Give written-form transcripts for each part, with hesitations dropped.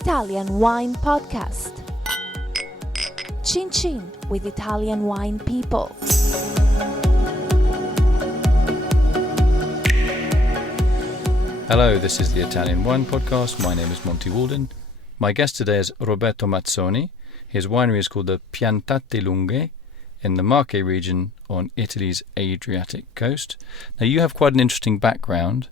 Italian Wine Podcast. Cin Cin with Italian wine people. Hello, this is the Italian Wine Podcast. My name is Monty Waldin. My guest today is Roberto Mazzoni. His winery is called the Piantate Lunghe in the Marche region on Italy's Adriatic coast. Now, you have quite an interesting background.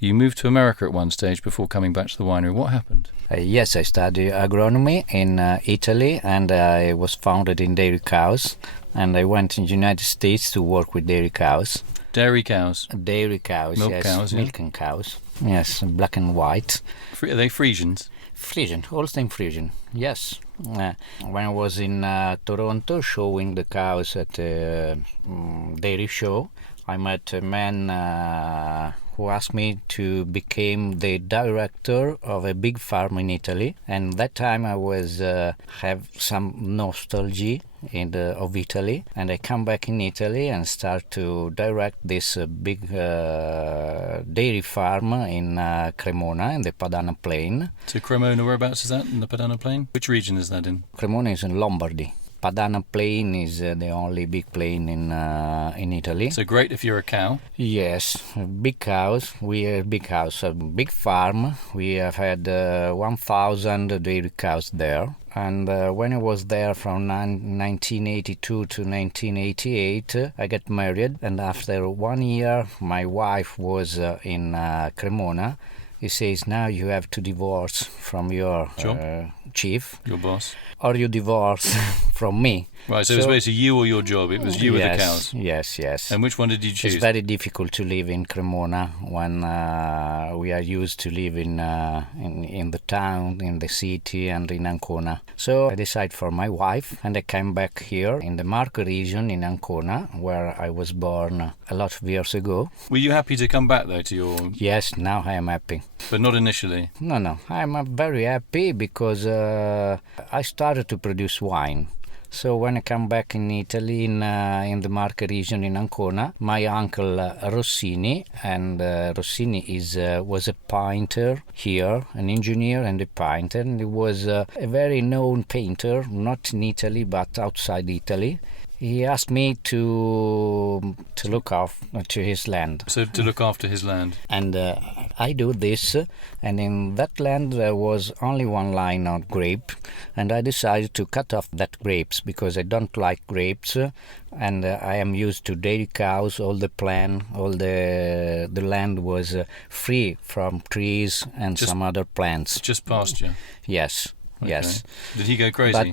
You moved to America at one stage before coming back to the winery. What happened? Yes, I studied agronomy in Italy, and I was founded in dairy cows. And I went to the United States to work with dairy cows. Dairy cows? Dairy cows, Milk yes. cows, yeah. Milk and cows, yes, black and white. Are they Frisians? Frisian, Holstein Frisian, yes. When I was in Toronto showing the cows at a dairy show, I met a man who asked me to become the director of a big farm in Italy. And that time I was have some nostalgia of Italy, and I come back in Italy and start to direct this big dairy farm in Cremona in the Padana Plain. So Cremona, whereabouts is that in the Padana Plain? Which region is that in? Cremona is in Lombardy. Padana Plain is the only big plain in Italy. So great if you're a cow. Yes, big cows. We have big house, a big farm. We have had 1,000 dairy cows there. And when I was there from 1982 to 1988, I got married. And after 1 year, my wife was in Cremona. He says, now you have to divorce from your chief. Your boss. Or you divorce from me. Right, so it was basically you or your job. It was you with the cows. Yes. And which one did you choose? It's very difficult to live in Cremona when we are used to live in the town, in the city, and in Ancona. So I decided for my wife, and I came back here in the Marche region in Ancona, where I was born a lot of years ago. Were you happy to come back, though, to your... Yes, now I am happy. But not initially? No. I'm very happy because I started to produce wine. So when I come back in Italy, in the Marche region in Ancona, my uncle Rossini, and Rossini was a painter here, an engineer and a painter, and he was a very known painter, not in Italy but outside Italy. He asked me to look after his land. So to look after his land. And I do this, and in that land there was only one line of grape, and I decided to cut off that grapes because I don't like grapes, and I am used to dairy cows. All the land was free from trees and some other plants. Just pasture. Yes. Okay. Yes. Did he go crazy?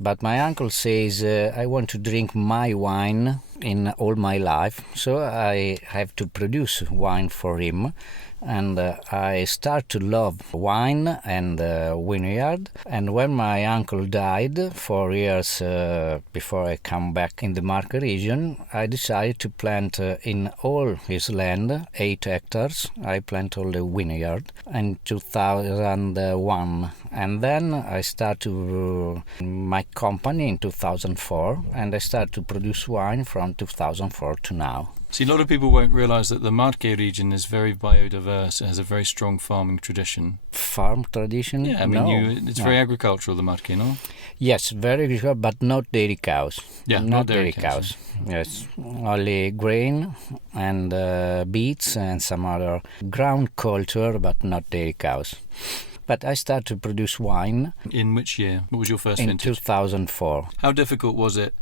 But my uncle says I want to drink my wine in all my life, so I have to produce wine for him. And I start to love wine and vineyard. And when my uncle died 4 years before I come back in the Marche region, I decided to plant in all his land, 8 hectares. I plant all the vineyard in 2001. And then I start my company in 2004, and I start to produce wine from 2004 to now. See, a lot of people won't realise that the Marche region is very biodiverse. It has a very strong farming tradition. Farm tradition? Yeah, I mean, it's very agricultural, the Marche, no? Yes, very agricultural, but not dairy cows. Yeah, not dairy cows. Yes, only grain and beets and some other ground culture, but not dairy cows. But I started to produce wine. In which year? What was your first vintage? In 2004. How difficult was it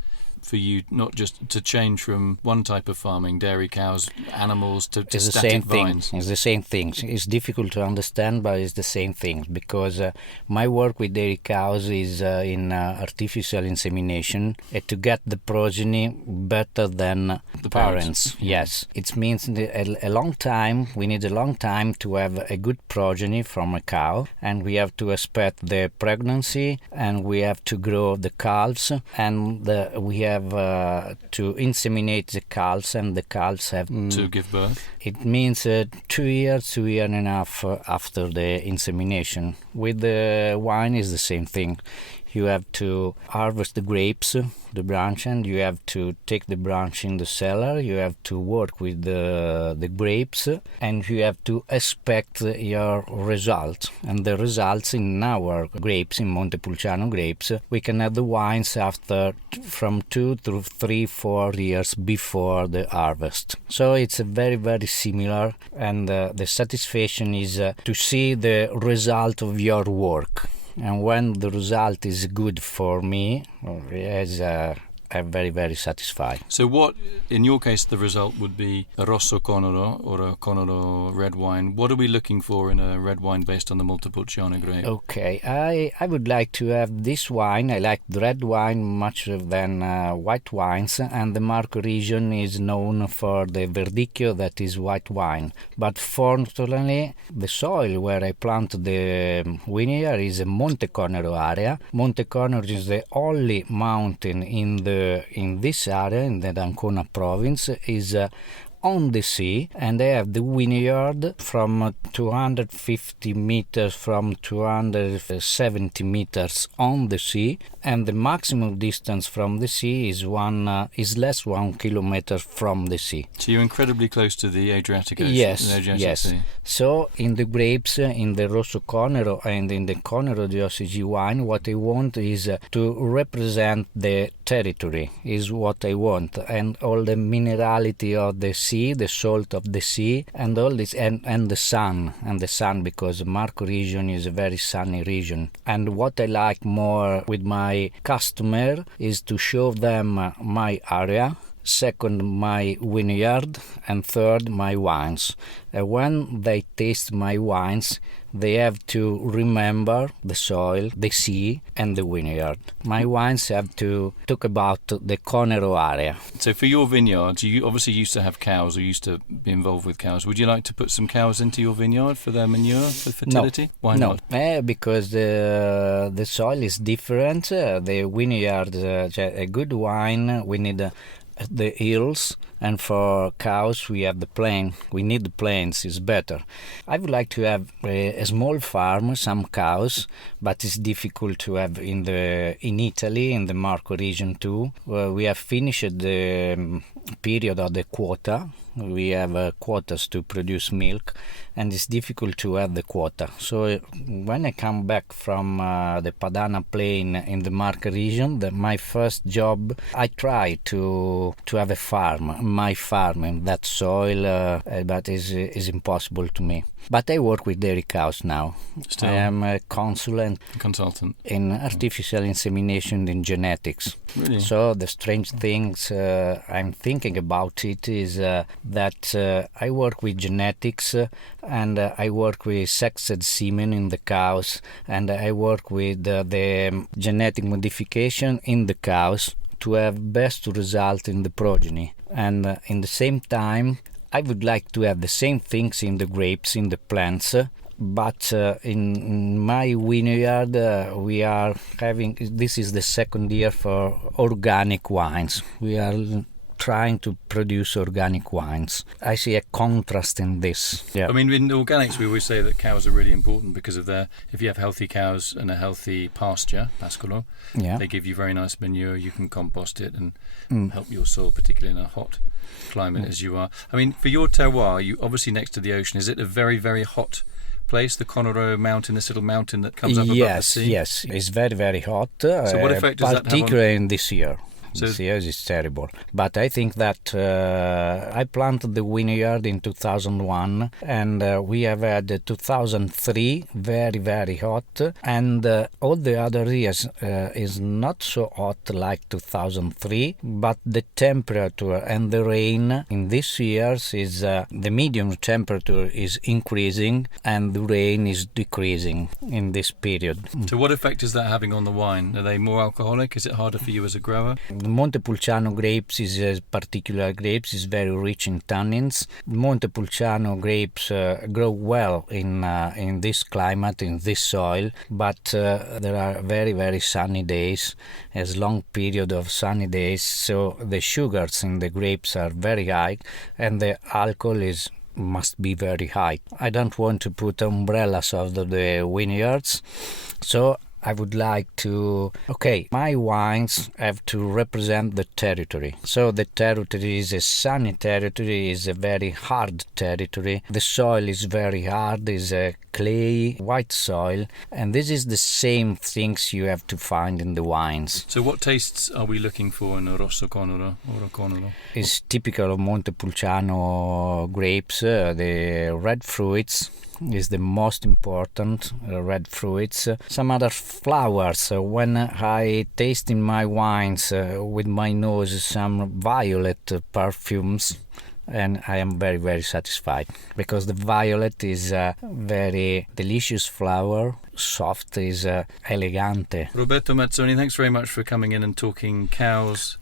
for you not just to change from one type of farming, dairy cows, animals, to static vines? It's the same thing. It's difficult to understand, but it's the same thing, because my work with dairy cows is in artificial insemination to get the progeny better than the parents. Yes, it means a long time. We need a long time to have a good progeny from a cow, and we have to expect the pregnancy, and we have to grow the calves, and we have to inseminate the calves, and the calves have to give birth. It means 2 years, 2 years and a half after the insemination. With the wine is the same thing. you have to harvest the grapes, the branch, and you have to take the branch in the cellar, you have to work with the grapes, and you have to expect your result. And the results in our grapes, in Montepulciano grapes, we can have the wines after from 2 to 3, 4 years before the harvest. So it's very, very similar, and the satisfaction is to see the result of your work. And when the result is good for me, I'm very, very satisfied. So what, in your case, the result would be a Rosso Conero or a Conero red wine. What are we looking for in a red wine based on the Montepulciano grape? Okay, I would like to have this wine. I like the red wine much than white wines, and the Marche region is known for the Verdicchio, that is white wine. But fortunately, the soil where I plant the vineyard is a Monte Conero area. Monte Conero is the only mountain in this area, in the Ancona province, is on the sea, and they have the vineyard from 250 meters from 270 meters on the sea, and the maximum distance from the sea is less 1 kilometer from the sea. So you're incredibly close to the Adriatic Ocean. Yes, the Adriatic yes. Sea. So in the grapes, in the Rosso Conero and in the Conero di OCG wine, what I want is to represent the territory, is what I want, and all the minerality of the sea, the salt of the sea, and all this, and the sun, because Marche region is a very sunny region. And what I like more with my customer is to show them my area, second my vineyard, and third my wines. When they taste my wines, they have to remember the soil, the sea, and the vineyard. My wines have to talk about the Conero area. So for your vineyards, you obviously used to have cows or used to be involved with cows. Would you like to put some cows into your vineyard for their manure, for fertility? No. Why not? Because the soil is different. The vineyard, a good wine, we need the hills, and for cows we have the plain. We need the plains, is better. I would like to have a small farm, some cows, but it's difficult to have in Italy, in the Marche region too. We have finished the period of the quota. We have quotas to produce milk, and it's difficult to have the quota. So when I come back from the Padana Plain in the Marche region, my first job, I try to have a farm, my farm in that soil, but is impossible to me. But I work with dairy cows now. Still. I am a consultant in artificial insemination in genetics. Really? So the strange things I'm thinking about it is that I work with genetics, and I work with sexed semen in the cows, and I work with the genetic modification in the cows to have best result in the progeny. And in the same time, I would like to have the same things in the grapes, in the plants, but in my vineyard we are having, this is the second year for organic wines. We are trying to produce organic wines. I see a contrast in this. Yeah. I mean, in organics we always say that cows are really important because of if you have healthy cows and a healthy pasture, pascolo, they give you very nice manure. You can compost it and help your soil, particularly in a hot climate as you are. I mean, for your terroir, you obviously next to the ocean. Is it a very, very hot place, the Conero mountain, this little mountain that comes up above the sea? Yes, it's very, very hot. So what effect does that have on... Particularly in this year. This year is terrible. But I think that I planted the vineyard in 2001, and we have had 2003 very, very hot, and all the other years is not so hot like 2003, but the temperature and the rain in this years is the medium temperature is increasing and the rain is decreasing in this period. So what effect is that having on the wine? Are they more alcoholic? Is it harder for you as a grower? The Montepulciano grapes is particular grapes, is very rich in tannins. Montepulciano grapes grow well in this climate, in this soil, but there are very, very sunny days, as long period of sunny days, so the sugars in the grapes are very high and the alcohol must be very high. I don't want to put umbrellas over the vineyards, so I would like to... Okay, my wines have to represent the territory. So the territory is a sunny territory, is a very hard territory. The soil is very hard, is a clay, white soil, and this is the same things you have to find in the wines. So what tastes are we looking for in a Rosso Conero or a Conero? It's typical of Montepulciano grapes, the red fruits is the most important, red fruits. Some other flowers. When I taste in my wines with my nose some violet perfumes, and I am very, very satisfied, because the violet is a very delicious flower, soft, is elegante. Roberto Mazzoni, thanks very much for coming in and talking cows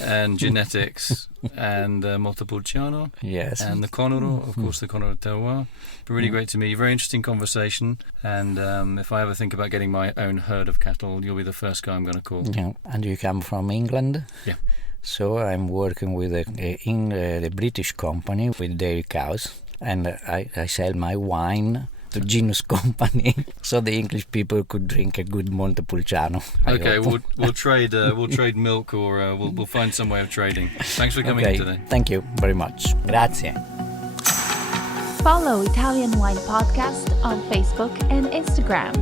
and genetics and Montepulciano. Yes. And the Conero, of course, the Conero Terroir. But really great to meet you. Very interesting conversation. And if I ever think about getting my own herd of cattle, you'll be the first guy I'm going to call. Yeah. And you come from England? Yeah. So I'm working with a British company with dairy cows, and I sell my wine to Genus Company, so the English people could drink a good Montepulciano. Okay, we'll trade milk, or we'll find some way of trading. Thanks for coming in today. Thank you very much. Grazie. Follow Italian Wine Podcast on Facebook and Instagram.